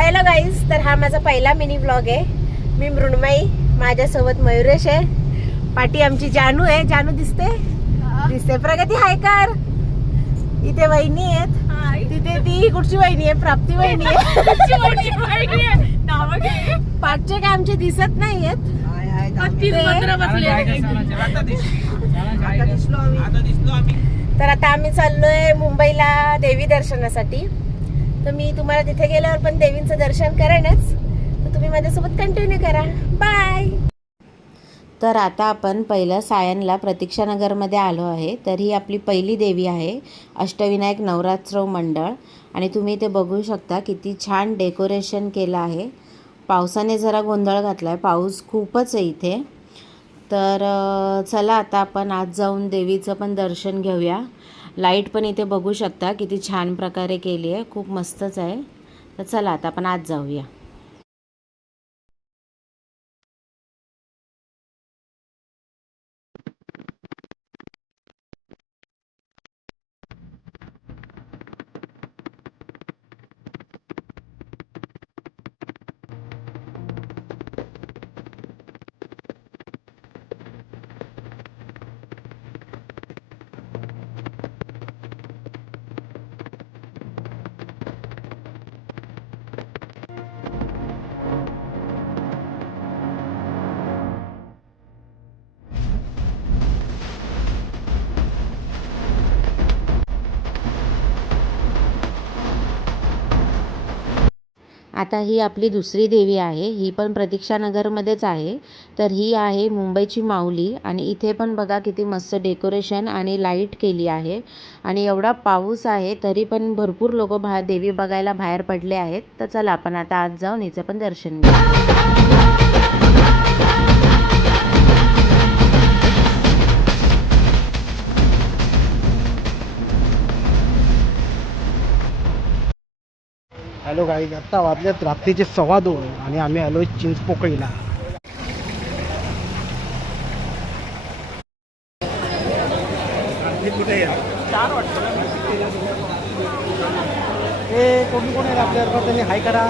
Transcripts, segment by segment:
Hello guys तर हा माझा पहिला मिनी व्लॉग आहे. मी मृण्मयी माझ्यासोबत मयुरेश आहे. पाठी आमची जानू आहे. जानू दिसते? दिसते. प्रगती हाय कर. इथे वहिनी आहेत. तिथे ती कुठची वहिनी आहे? प्राप्ती वहिनी आहे. पाठचे काय आमचे दिसत नाही आहेत. तर आता आम्ही चाललोय मुंबईला देवी दर्शनासाठी. तर मी तुम्हाला तिथे गेल्यावर पण देवींचं दर्शन करेनच. तर तुम्ही माझ्यासोबत कंटिन्यू करा. बाय तर आता आपण पहिलं सायनला प्रतीक्षानगरमध्ये आलो आहे. तर ही आपली पहिली देवी आहे अष्टविनायक नवरात्र मंडळ. आणि तुम्ही ते बघू शकता किती छान डेकोरेशन केलं आहे. पावसाने जरा गोंधळ घातला आहे पाऊस खूपच आहे इथे. तर चला आता आपण आज जाऊन देवीचं पण दर्शन घेऊया. लाइट पण इथे बघू शकता किती छान प्रकारे केली आहे. खूप मस्तच आहे. तर चला आता आपण आज जाऊया. आता ही आपली दुसरी देवी आहे. ही पण प्रतीक्षानगरमध्येच आहे. तर ही आहे मुंबईची माऊली आणि इथे पण बघा किती मस्त डेकोरेशन आणि लाइट केली आहे. आणि एवढा पाऊस आहे तरी पण भरपूर लोक भा देवी बघायला बाहेर पडले आहेत. तर चला आपण आता आज जाऊन हिचं पण दर्शन घेऊ. हॅलो गाईज आत्ता वाजल्यात रात्रीचे सव्वा दोन आणि आम्ही आलोय चिंचपोकळीला. ए कोणी कोण आपल्याबरोबर? त्यांनी हाय करा.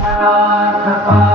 Bye.